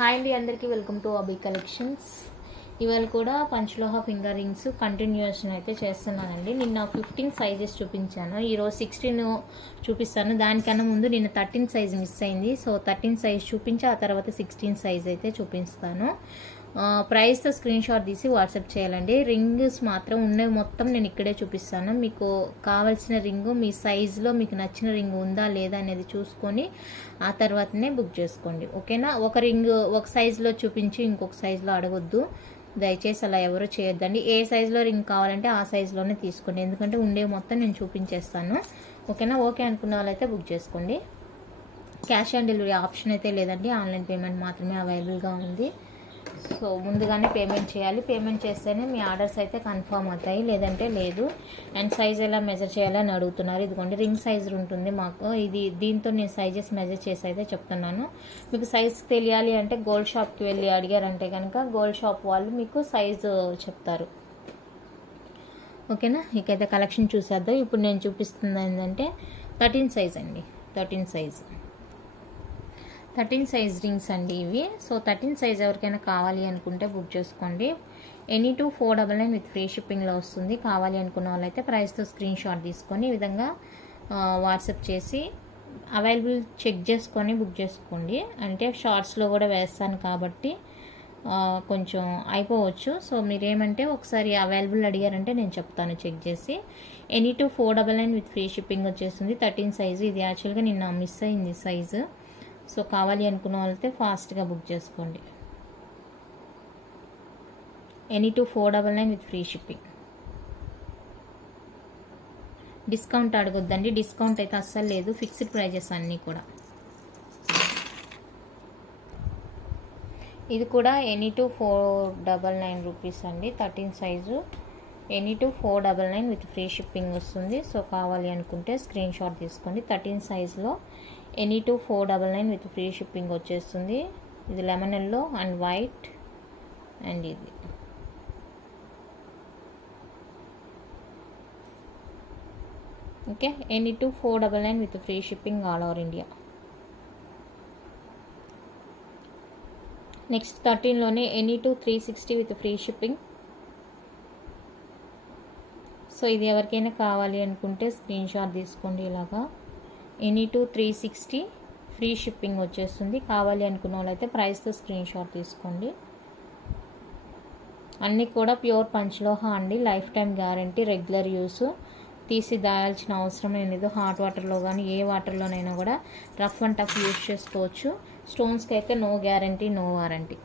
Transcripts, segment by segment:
Hi అండి, అందరికీ welcome to అబీ collections. ఇవాళ కూడా పంచలోహ ఫింగర్ రింగ్స్ కంటిన్యూషన్ అయితే చేస్తున్నానండి. నిన్న 15 సైజెస్ చూపించాను, ఈరోజు 16 చూపిస్తాను. దానికన్నా ముందు నిన్న 13 సైజ్ మిస్ అయింది. సో 13 సైజ్ చూపించి ఆ తర్వాత 16 సైజ్ అయితే చూపిస్తాను. ప్రైస్తో స్క్రీన్ షాట్ తీసి వాట్సాప్ చేయాలండి. రింగ్స్ మాత్రం ఉన్నవి మొత్తం నేను ఇక్కడే చూపిస్తాను. మీకు కావాల్సిన రింగు మీ సైజులో మీకు నచ్చిన రింగ్ ఉందా లేదా అనేది చూసుకొని ఆ తర్వాతనే బుక్ చేసుకోండి, ఓకేనా? ఒక రింగ్ ఒక సైజులో చూపించి ఇంకొక సైజులో అడగొద్దు, దయచేసి అలా ఎవరు చేయొద్దండి. ఏ సైజులో రింగ్ కావాలంటే ఆ సైజులోనే తీసుకోండి, ఎందుకంటే ఉండేవి మొత్తం నేను చూపించేస్తాను, ఓకేనా? ఓకే అనుకున్న వాళ్ళైతే బుక్ చేసుకోండి. క్యాష్ ఆన్ డెలివరీ ఆప్షన్ అయితే లేదండి, ఆన్లైన్ పేమెంట్ మాత్రమే అవైలబుల్గా ఉంది. సో ముందుగానే పేమెంట్ చేయాలి, పేమెంట్ చేస్తేనే మీ ఆర్డర్స్ అయితే కన్ఫర్మ్ అవుతాయి, లేదంటే లేదు. అండ్ సైజ్ ఎలా మెజర్ చేయాలని అడుగుతున్నారు. ఇదిగోండి రింగ్ సైజ్ ఉంటుంది మాకు, ఇది దీంతో నేను సైజెస్ మెజర్ చేసి అయితే చెప్తున్నాను. మీకు సైజ్ తెలియాలి అంటే గోల్డ్ షాప్కి వెళ్ళి అడిగారంటే కనుక గోల్డ్ షాప్ వాళ్ళు మీకు సైజు చెప్తారు, ఓకేనా? ఇకైతే కలెక్షన్ చూసేద్దాం. ఇప్పుడు నేను చూపిస్తుంది ఏంటంటే 13 సైజ్ అండి, 13 సైజ్ రింగ్స్ అండి ఇవి. సో 13 సైజ్ ఎవరికైనా కావాలి అనుకుంటే బుక్ చేసుకోండి. ఎనీ 2499 విత్ ఫ్రీ షిప్పింగ్లో వస్తుంది. కావాలి అనుకున్న వాళ్ళైతే ప్రైస్తో స్క్రీన్ షాట్ తీసుకొని ఈ విధంగా వాట్సాప్ చేసి అవైలబుల్ చెక్ చేసుకొని బుక్ చేసుకోండి. అంటే షార్ట్స్లో కూడా వేస్తాను కాబట్టి కొంచెం అయిపోవచ్చు. సో మీరేమంటే ఒకసారి అవైలబుల్ అడిగారంటే నేను చెప్తాను చెక్ చేసి. ఎనీ 2499 విత్ ఫ్రీ షిప్పింగ్ వచ్చేస్తుంది. 13 సైజు ఇది యాక్చువల్గా నిన్న మిస్ అయింది సైజు. సో కావాలి అనుకున్న వాళ్ళైతే ఫాస్ట్గా బుక్ చేసుకోండి. Any 2499 with free shipping. Discount అడగొద్దండి, డిస్కౌంట్ అయితే అస్సలు లేదు, ఫిక్స్డ్ ప్రైజెస్ అన్నీ కూడా. ఇది కూడా ఎనీ 499 రూపీస్ అండి, 13 size. Any 499 with free shipping వస్తుంది. సో కావాలి అనుకుంటే స్క్రీన్ షాట్ తీసుకోండి. 13 సైజులో ఎనీ 499 విత్ ఫ్రీ షిప్పింగ్ వచ్చేస్తుంది. ఇది lemon yellow and white and ఇది okay. Any 499 with free shipping all over India. Next 13లోనే any 360 with free shipping. So ఇది ఎవరికైనా కావాలి అనుకుంటే స్క్రీన్ షాట్ తీసుకోండి. ఇలాగా ఎనీ 360 ఫ్రీ షిప్పింగ్ వచ్చేస్తుంది. కావాలి అనుకున్న వాళ్ళైతే ప్రైస్తో స్క్రీన్ షాట్ తీసుకోండి. అన్నీ కూడా ప్యూర్ పంచలోహ అండి, life time guarantee, regular use, తీసి దాయాల్సిన అవసరం లేదు. హాట్ వాటర్లో కానీ ఏ వాటర్లోనైనా కూడా రఫ్ అండ్ టఫ్ యూస్ చేసుకోవచ్చు. స్టోన్స్కి అయితే no guarantee, no warranty.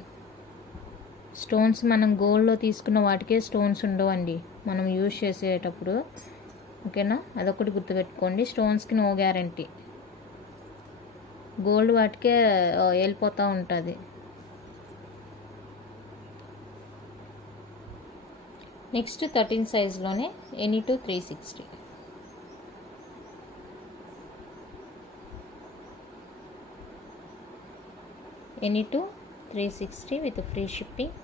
Stones మనం గోల్డ్లో తీసుకున్న వాటికే స్టోన్స్ ఉండవండి మనం యూజ్ చేసేటప్పుడు, ఓకేనా? అదొకటి గుర్తుపెట్టుకోండి. స్టోన్స్కి నో గ్యారంటీ, గోల్డ్ వాటికే వెళ్ళిపోతూ ఉంటుంది. నెక్స్ట్ 13 సైజ్లోనే any 360. Any 360 with free shipping.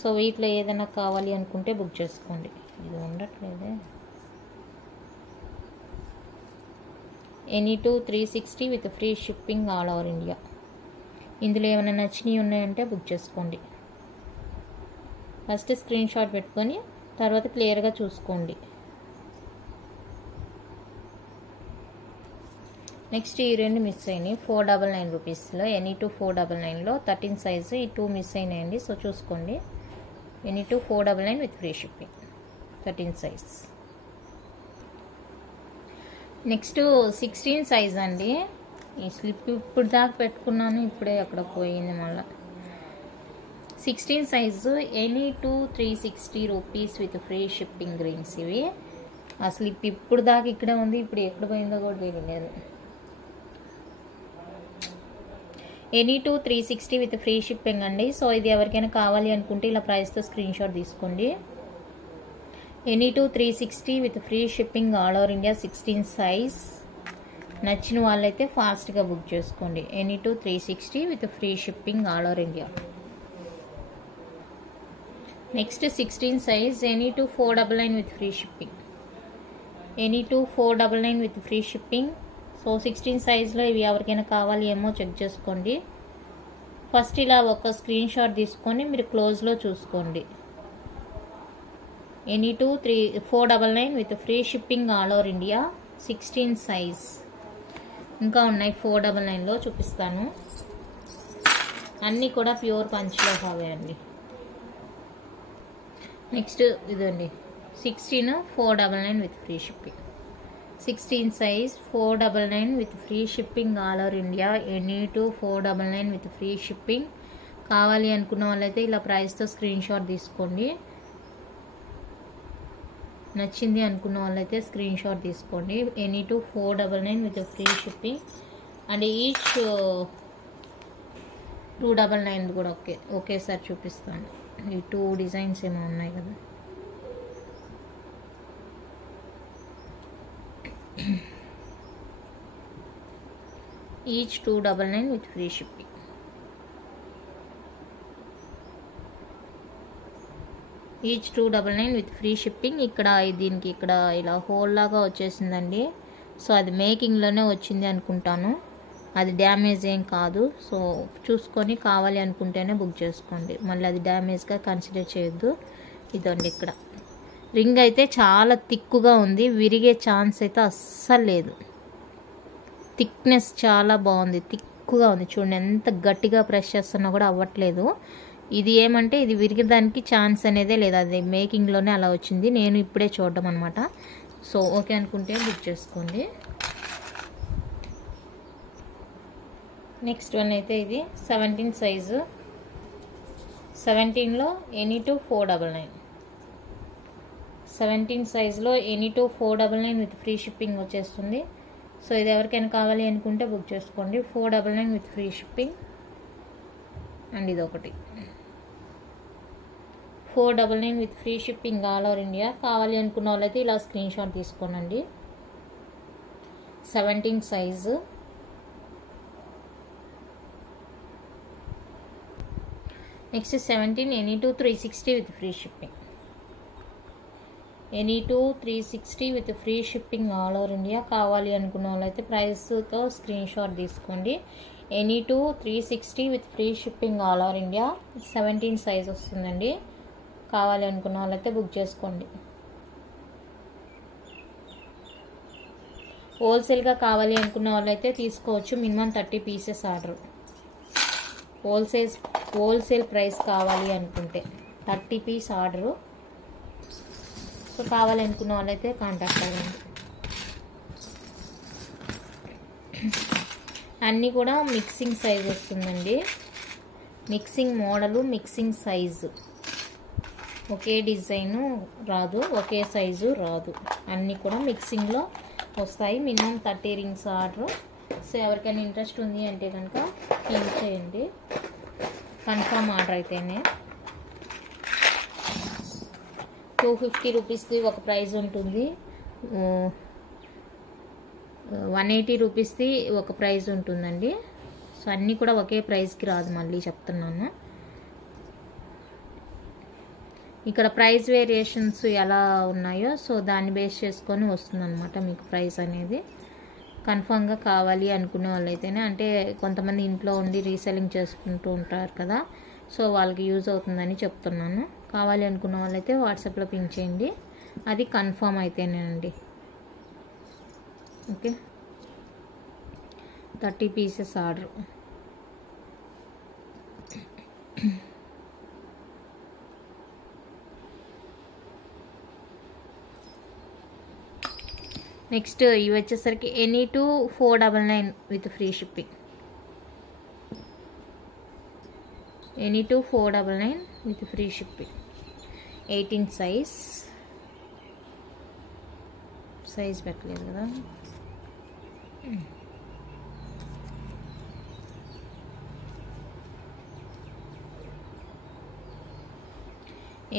So వీటిలో ఏదైనా కావాలి అనుకుంటే బుక్ చేసుకోండి. ఇది ఉండట్లేదే. Any 360 with free shipping all over India. ఇందులో ఏమైనా నచ్చినవి ఉన్నాయంటే బుక్ చేసుకోండి. ఫస్ట్ స్క్రీన్ షాట్ పెట్టుకొని తర్వాత క్లియర్గా చూసుకోండి. నెక్స్ట్ ఈ రెండు మిస్ అయినాయి 499 రూపీస్లో. ఎనీ 499లో 13 సైజు ఈ 2 మిస్ అయినాయండి. సో చూసుకోండి. Any 499 with free shipping, 13 size. Next 16 size అండి. ఈ స్లిప్ ఇప్పుడు దాకా పెట్టుకున్నాను, ఇప్పుడే అక్కడ పోయింది మళ్ళీ. 16 size any 360 rupees with free shipping rings ఇవి. ఆ స్లిప్ ఇప్పుడు దాకా ఇక్కడే ఉంది, ఇప్పుడు ఎక్కడ పోయిందో కూడా తెలియలేదు. ఎనీ 360 విత్ ఫ్రీ షిప్పింగ్ అండి. సో ఇది ఎవరికైనా కావాలి అనుకుంటే ఇలా ప్రైస్తో స్క్రీన్ షాట్ తీసుకోండి. Any 360 with free shipping all over India, 16 size. నచ్చిన వాళ్ళైతే ఫాస్ట్గా బుక్ చేసుకోండి. Any 360 with free shipping all over India. Next 16 size any 499 with free shipping. Any 499 with free shipping. So 16 సైజ్లో ఇవి ఎవరికైనా కావాలి ఏమో చెక్ చేసుకోండి. ఫస్ట్ ఇలా ఒక స్క్రీన్ షాట్ తీసుకొని మీరు క్లోజ్లో చూసుకోండి. Any 499 with free shipping all over India 16 size. ఇంకా ఉన్నాయి 499లో చూపిస్తాను. అన్నీ కూడా ప్యూర్ పంచ్లో అవే అండి. నెక్స్ట్ ఇదండి 16 499 with free shipping. 16 size 499 with free shipping all over India. Any 499 with free shipping. కావాలి అనుకున్న వాళ్ళైతే ఇలా ప్రైస్తో స్క్రీన్ షాట్ తీసుకోండి. నచ్చింది అనుకున్న వాళ్ళైతే స్క్రీన్ షాట్ తీసుకోండి. Any 499 with free shipping. And each 299 కూడా ఒకేసారి చూపిస్తాను. ఈ 2 డిజైన్స్ ఏమో ఉన్నాయి కదా. Each 299 with free shipping. Each 299 with free shipping. ఇక్కడ దీనికి ఇక్కడ ఇలా హోల్ లాగా వచ్చేసిందండి. సో అది మేకింగ్లోనే వచ్చింది అనుకుంటాను. అది డ్యామేజ్ ఏం కాదు. సో చూసుకొని కావాలి అనుకుంటేనే బుక్ చేసుకోండి. మళ్ళీ అది డ్యామేజ్గా కన్సిడర్ చేయొద్దు. ఇదండి ఇక్కడ రింగ్ అయితే చాలా థిక్గా ఉంది. విరిగే ఛాన్స్ అయితే అస్సలు లేదు. థిక్నెస్ చాలా బాగుంది. థిక్గా ఉంది. చూడండి ఎంత గట్టిగా ప్రెస్ చేస్తున్నా కూడా అవ్వట్లేదు. ఇది ఏమంటే ఇది విరిగడానికి ఛాన్స్ అనేదే లేదు. అది మేకింగ్లోనే అలా వచ్చింది. నేను ఇప్పుడే చూడడం అనమాట. సో ఓకే అనుకుంటే బుక్ చేసుకోండి. నెక్స్ట్ వన్ అయితే ఇది 17 సైజు. 17లో ఎనీ 499. 17 సైజులో ఎనీ 499 విత్ ఫ్రీ షిప్పింగ్ వచ్చేస్తుంది. సో ఇది ఎవరికైనా కావాలి అనుకుంటే బుక్ చేసుకోండి. 499 విత్ ఫ్రీ షిప్పింగ్. అండ్ ఇది ఒకటి 499 with free shipping all over India. కావాలి అనుకున్న వాళ్ళైతే ఇలా స్క్రీన్ షాట్ తీసుకోనండి. 17 size. Next 17 any 360 with free shipping. Any 360 with free shipping all over India. కావాలి అనుకున్న వాళ్ళైతే ప్రైస్తో స్క్రీన్ షాట్ తీసుకోండి. Any 360 with free shipping all over India. 17 size వస్తుందండి. కావాలి అనుకున్న వాళ్ళైతే బుక్ చేసుకోండి. హోల్సేల్గా కావాలి అనుకున్న వాళ్ళైతే తీసుకోవచ్చు. Minimum 30 pieces order. Wholesale price కావాలి అనుకుంటే 30 పీస్ ఆర్డరు. సో కావాలి అనుకున్న వాళ్ళైతే కాంటాక్ట్ అవ్వండి. అన్నీ కూడా మిక్సింగ్ సైజ్ వస్తుందండి. Mixing model, mixing size. ఒకే డిజైను రాదు, ఒకే సైజు రాదు. అన్నీ కూడా మిక్సింగ్లో వస్తాయి. Minimum 30 rings order. సో ఎవరికైనా ఇంట్రెస్ట్ ఉంది అంటే కనుక క్లిక్ చేయండి. కన్ఫర్మ్ ఆర్డర్ అయితేనే. 250 రూపీస్ది ఒక ప్రైస్ ఉంటుంది. 180 రూపీస్ది ఒక ప్రైస్ ఉంటుందండి. సో అన్నీ కూడా ఒకే ప్రైస్కి రాదు, మళ్ళీ చెప్తున్నాను. ఇక్కడ ప్రైస్ వేరియేషన్స్ ఎలా ఉన్నాయో సో దాన్ని బేస్ చేసుకొని వస్తుందన్నమాట మీకు ప్రైస్ అనేది. కన్ఫామ్గా కావాలి అనుకునే వాళ్ళైతేనే, అంటే కొంతమంది ఇంట్లో ఉండి రీసెల్లింగ్ చేసుకుంటూ ఉంటారు కదా, సో వాళ్ళకి యూజ్ అవుతుందని చెప్తున్నాను. కావాలి అనుకున్న వాళ్ళైతే వాట్సాప్లో పింక్ చేయండి. అది కన్ఫామ్ అయితేనేనండి. Okay, 30 pieces order. నెక్స్ట్ ఇవి వచ్చేసరికి any 499 with free shipping. Any 499 with free shipping. 18 size పెట్టలేదు కదా.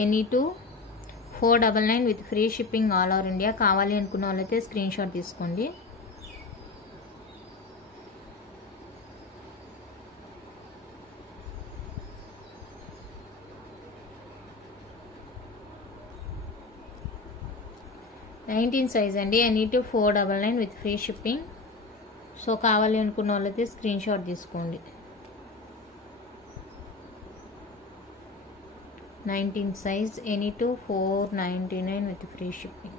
Any 499 with free shipping all over India. కావాలి అనుకున్న వాళ్ళైతే స్క్రీన్ షాట్ తీసుకోండి. నైన్టీన్ సైజ్ అండి. Any 499 with free shipping. So కావాలి అనుకున్న వాళ్ళైతే స్క్రీన్ షాట్ తీసుకోండి. 19 size, any to 499 with free shipping.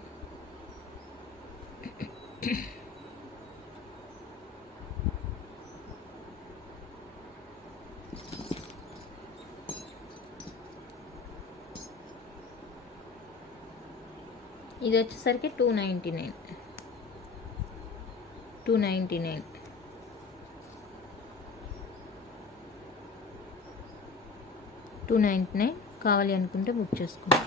ఇది వచ్చేసరికి 299 కావాలి అనుకుంటే బుక్ చేసుకోండి.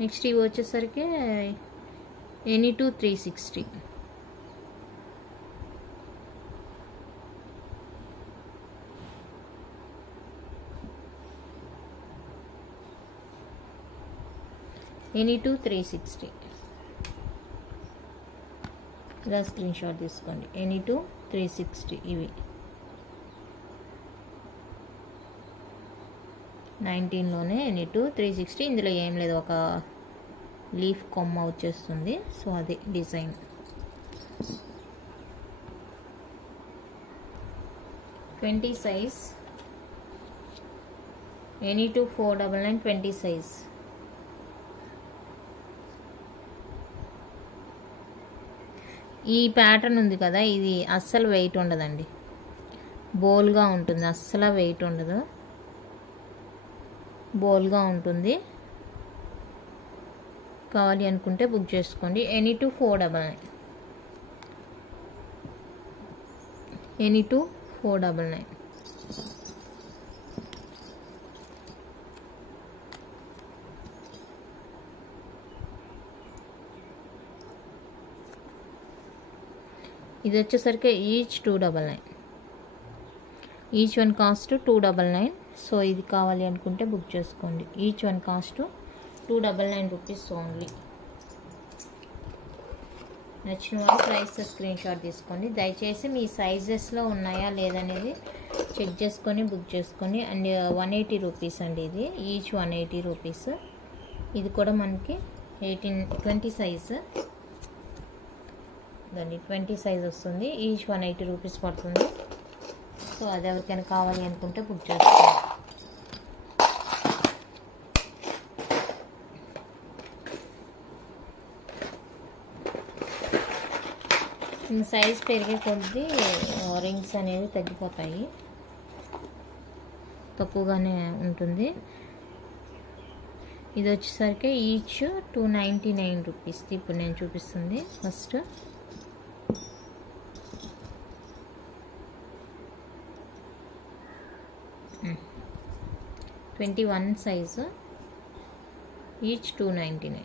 నెక్స్ట్ ఇవి వచ్చేసరికి ఎనీ టు 360. ఎనీ టు 360 ఇలా స్క్రీన్ షాట్ తీసుకోండి. ఎనీ టు 360 ఇవి 19లోనే ఎనీ టు 360. ఇందులో ఏం లేదు, ఒక లీఫ్ కొమ్మ వచ్చేస్తుంది. సో అది design. Twenty size, any to 499 20 size. ఈ ప్యాటర్న్ ఉంది కదా, ఇది అస్సలు వెయిట్ ఉండదండి, బోల్గా ఉంటుంది, అస్సలు వెయిట్ ఉండదు, బోల్గా ఉంటుంది. కావాలి అనుకుంటే బుక్ చేసుకోండి. Any to 499, any to 499. ఇది వచ్చేసరికి each 299, each one cost 299. So ఇది కావాలి అనుకుంటే బుక్ చేసుకోండి. Each one cost 299 rupees only. నచ్చిన వాళ్ళు ప్రైస్ స్క్రీన్ షాట్ తీసుకోండి. దయచేసి మీ సైజెస్లో ఉన్నాయా లేదనేది చెక్ చేసుకొని బుక్ చేసుకొని. అండ్ 180 రూపీస్ అండి ఇది, ఈచ్ 180 రూపీస్. ఇది కూడా మనకి 20 సైజు దాన్ని 20 సైజ్ వస్తుంది. ఈచ్ 180 రూపీస్ పడుతుంది. సో అది ఎవరికైనా కావాలి అనుకుంటే బుక్ చేసుకోండి. సైజ్ పెరిగే కొద్దీ రింగ్స్ అనేవి తగ్గిపోతాయి, తక్కువగానే ఉంటుంది. ఇది వచ్చేసరికి ఈచ్ 299 రూపీస్. ఇప్పుడు నేను చూపిస్తుంది ఫస్ట్. 21 size, each 299.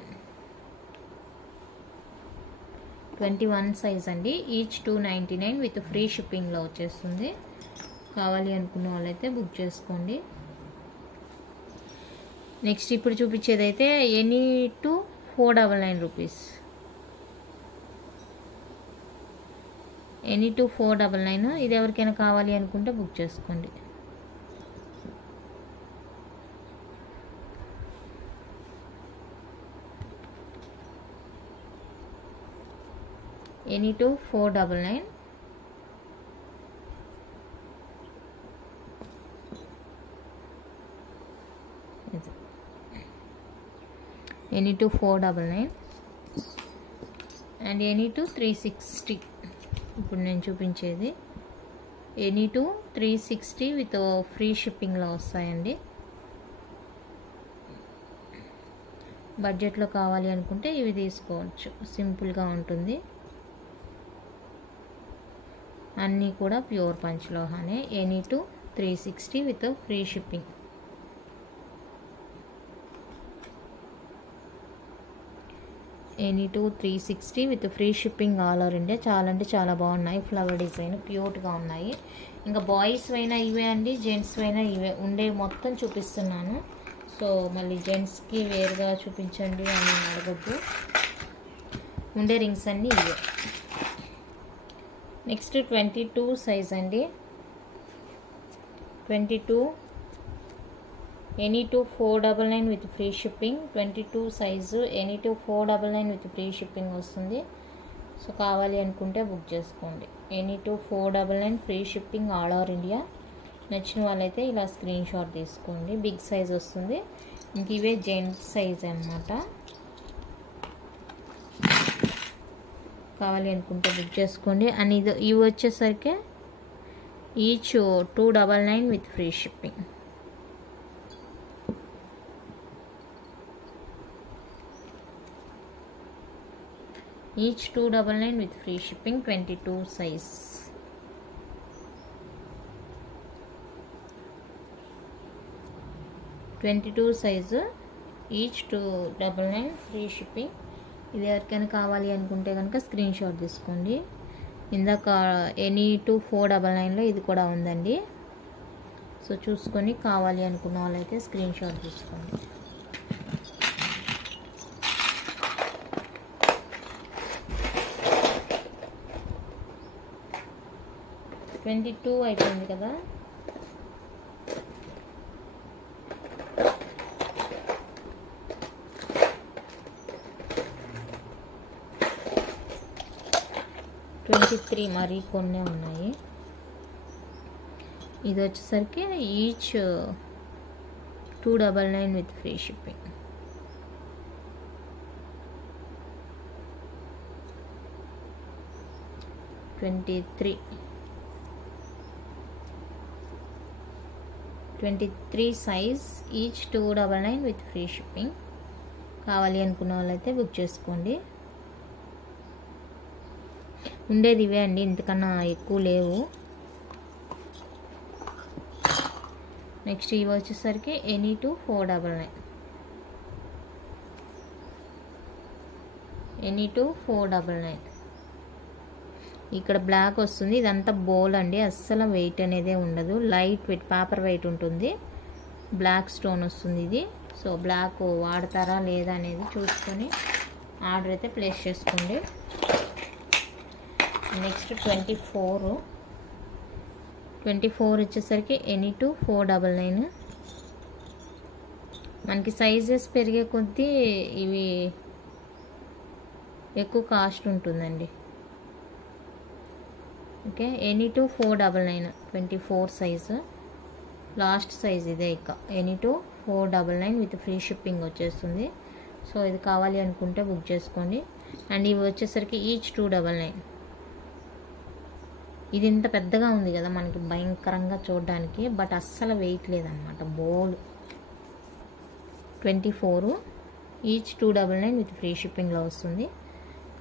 21 సైజ్ అండి, ఈచ్ 299 విత్ ఫ్రీ షిప్పింగ్లో వచ్చేస్తుంది. కావాలి అనుకున్న వాళ్ళైతే బుక్ చేసుకోండి. నెక్స్ట్ ఇప్పుడు చూపించేది అయితే any to 499 rupees. Any to 499. ఇది ఎవరికైనా కావాలి అనుకుంటే బుక్ చేసుకోండి. Any to 499. Any to 499 and any two 360. ఇప్పుడు నేను చూపించేది ఎనీ టు 360 విత్ ఫ్రీ షిప్పింగ్లో వస్తాయండి. బడ్జెట్లో కావాలి అనుకుంటే ఇవి తీసుకోవచ్చు, సింపుల్గా ఉంటుంది. అన్నీ కూడా ప్యూర్ పంచలోహానే. Any two 360 with free shipping. Any two 360 with free shipping all over India. చాలా అంటే చాలా బాగున్నాయి, ఫ్లవర్ డిజైన్ క్యూట్గా ఉన్నాయి. ఇంకా బాయ్స్ అయినా ఇవే అండి, జెంట్స్ అయినా ఇవే. ఉండే మొత్తం చూపిస్తున్నాను. సో మళ్ళీ జెంట్స్కి వేరుగా చూపించండి అని అడగద్దు. ఉండే రింగ్స్ అన్నీ ఇవే. నెక్స్ట్ 22 సైజ్ అండి. 22 any to 499 with free shipping. 22 size, any to 499 with free shipping వస్తుంది. సో కావాలి అనుకుంటే బుక్ చేసుకోండి. Any to 499 free shipping all over India. నచ్చిన వాళ్ళైతే ఇలా స్క్రీన్ షాట్ తీసుకోండి. బిగ్ సైజ్ వస్తుంది. ఇంక ఇవే జెంట్స్ సైజ్ అన్నమాట. కావాలి అనుకుంటే బుక్ చేసుకోండి. అండ్ ఇవి వచ్చేసరికి each 299 with free shipping. Each 299 with free shipping. 22 size. 22 size. Each 299 free shipping. ఇది ఎవరికైనా కావాలి అనుకుంటే కనుక స్క్రీన్ షాట్ తీసుకోండి. ఇందాక ఎనీ 499లో ఇది కూడా ఉందండి. సో చూసుకొని కావాలి అనుకున్న వాళ్ళైతే స్క్రీన్ షాట్ తీసుకోండి. $22 అయిపోయింది కదా. $23 మరి కొన్ని ఉన్నాయి. ఇది వచ్చేసరికి each 299 with free shipping. $23 size. Each 299 with free shipping. కావాలి అనుకున్న వాళ్ళైతే బుక్ చేసుకోండి. ఉండేది ఇవే అండి, ఇంతకన్నా ఎక్కువ లేవు. నెక్స్ట్ ఇవి వచ్చేసరికి ఎనీ 499. ఎనీ 499. ఇక్కడ బ్లాక్ వస్తుంది. ఇదంతా బోల్ అండి, అస్సలు వెయిట్ అనేది ఉండదు. లైట్ వెయిట్ పేపర్ వెయిట్ ఉంటుంది. బ్లాక్ స్టోన్ వస్తుంది ఇది. సో బ్లాక్ వాడతారా లేదా అనేది చూసుకొని ఆర్డర్ అయితే ప్లేస్ చేసుకోండి. నెక్స్ట్ 24 వచ్చేసరికి ఎనీ 499. మనకి సైజెస్ పెరిగే కొద్దీ ఇవి ఎక్కువ కాస్ట్ ఉంటుందండి. Okay, any 499. 24 size. Last size ఇదే. ఇక ఎనీ 499 విత్ ఫ్రీ షిప్పింగ్ వచ్చేస్తుంది. సో ఇది కావాలి అనుకుంటే బుక్ చేసుకోండి. అండ్ ఇవి వచ్చేసరికి ఈచ్ 299. ఇది ఇంత పెద్దగా ఉంది కదా మనకి, భయంకరంగా చూడడానికి, బట్ అస్సలు వెయిట్ లేదనమాట. బోల్. 24 ఈచ్ 299 విత్ ఫ్రీ షిప్పింగ్లో వస్తుంది.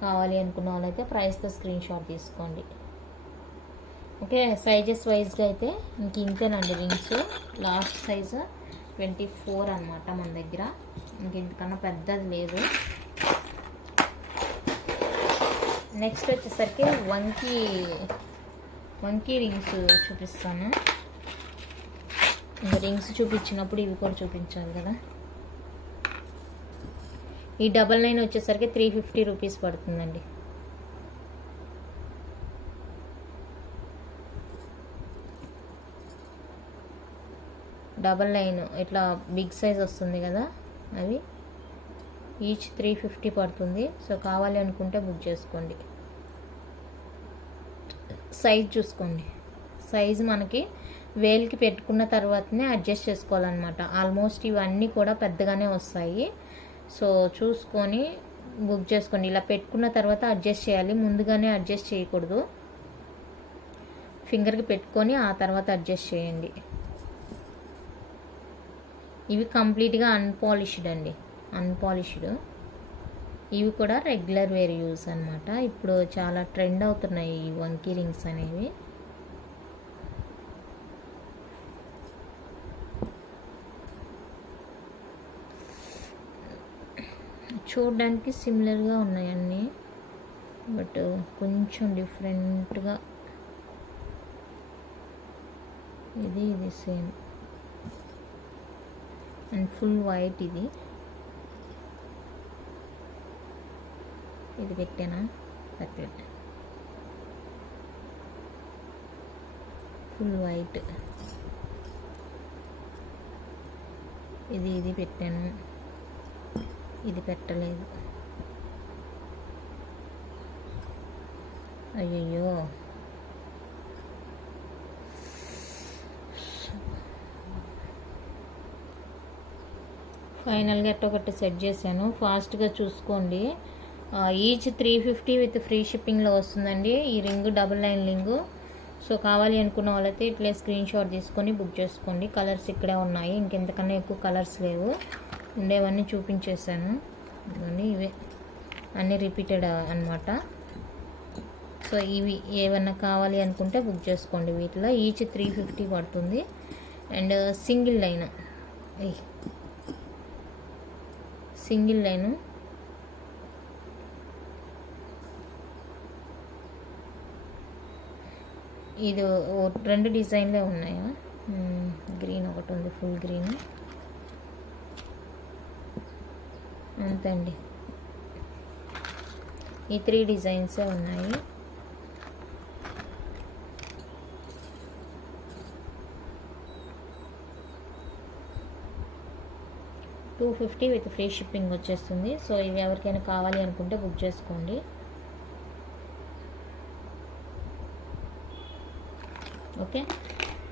కావాలి అనుకున్న వాళ్ళైతే ప్రైస్తో స్క్రీన్ షాట్ తీసుకోండి. ఓకే, సైజెస్ వైజ్గా అయితే ఇంక ఇంతేనండి రింగ్స్. లాస్ట్ సైజు 24 అనమాట మన దగ్గర. ఇంక ఇంతకన్నా పెద్దది లేదు. నెక్స్ట్ వచ్చేసరికి వంకీ రింగ్స్ చూపిస్తాను. ఇంకా రింగ్స్ చూపించినప్పుడు ఇవి కూడా చూపించాలి కదా. ఈ 99 వచ్చేసరికి 350 రూపీస్ పడుతుందండి. డబల్ లైన్ ఇట్లా బిగ్ సైజ్ వస్తుంది కదా, అవి ఈచ్ 350 పడుతుంది. సో కావాలి అనుకుంటే బుక్ చేసుకోండి. సైజ్ చూసుకోండి. సైజ్ మనకి వేల్కి పెట్టుకున్న తర్వాతనే అడ్జస్ట్ చేసుకోవాలన్నమాట. ఆల్మోస్ట్ ఇవన్నీ కూడా పెద్దగానే వస్తాయి. సో చూసుకొని బుక్ చేసుకోండి. ఇలా పెట్టుకున్న తర్వాత అడ్జస్ట్ చేయాలి, ముందుగానే అడ్జస్ట్ చేయకూడదు. ఫింగర్కి పెట్టుకొని ఆ తర్వాత అడ్జస్ట్ చేయండి. ఇవి కంప్లీట్గా అన్పాలిష్డ్ అండి, అన్పాలిష్డ్. ఇవి కూడా రెగ్యులర్ వేర్ యూస్ అనమాట. ఇప్పుడు చాలా ట్రెండ్ అవుతున్నాయి ఈ వంకీ రింగ్స్ అనేవి. చూడడానికి సిమిలర్గా ఉన్నాయి అన్నీ, బట్ కొంచెం డిఫరెంట్గా. ఇది సేమ్ అండ్ ఫుల్ వైట్. ఇది పెట్టానా? పెట్టలేదు. Full white. ఇది పెట్టాను, ఇది పెట్టలేదు. అయ్యయ్యో, ఫైనల్గా ఎట్టొకటి సెట్ చేశాను. ఫాస్ట్గా చూసుకోండి. ఈచ్ 350 విత్ ఫ్రీ షిప్పింగ్లో వస్తుందండి ఈ ring, double line ring. So కావాలి అనుకున్న వాళ్ళైతే ఇట్లా స్క్రీన్ షాట్ తీసుకొని బుక్ చేసుకోండి. కలర్స్ ఇక్కడే ఉన్నాయి, ఇంకెంతకన్నా ఎక్కువ కలర్స్ లేవు, ఉండేవన్నీ చూపించేశాను. ఇవన్నీ ఇవే అన్నీ రిపీటెడ్ అన్నమాట. సో ఇవి ఏమన్నా కావాలి అనుకుంటే బుక్ చేసుకోండి. వీటిలో ఈచ్ 350 పడుతుంది. And single line, single line ఇది 2 డిజైన్లే ఉన్నాయా? గ్రీన్ ఒకటి ఉంది, ఫుల్ గ్రీన్ అంతే అండి. ఈ 3 డిజైన్సే ఉన్నాయి. $250 విత్ ఫ్రీ షిప్పింగ్ వచ్చేస్తుంది. సో ఇవి ఎవరికైనా కావాలి అనుకుంటే బుక్ చేసుకోండి. ఓకే,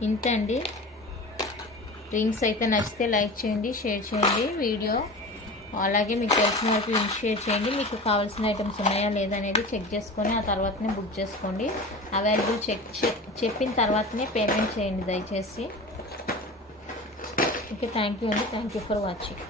ఇంతే అండి. రింగ్స్ అయితే నచ్చితే లైక్ చేయండి, షేర్ చేయండి వీడియో. అలాగే మీకు తెలిసిన వరకు లింక్ షేర్ చేయండి. మీకు కావాల్సిన ఐటమ్స్ ఉన్నాయా లేదా అనేది చెక్ చేసుకొని ఆ తర్వాతనే బుక్ చేసుకోండి. అవైలబుల్ చెప్పిన తర్వాతనే పేమెంట్ చేయండి దయచేసి. ఓకే, థ్యాంక్ యూ అండి. Thank you for watching.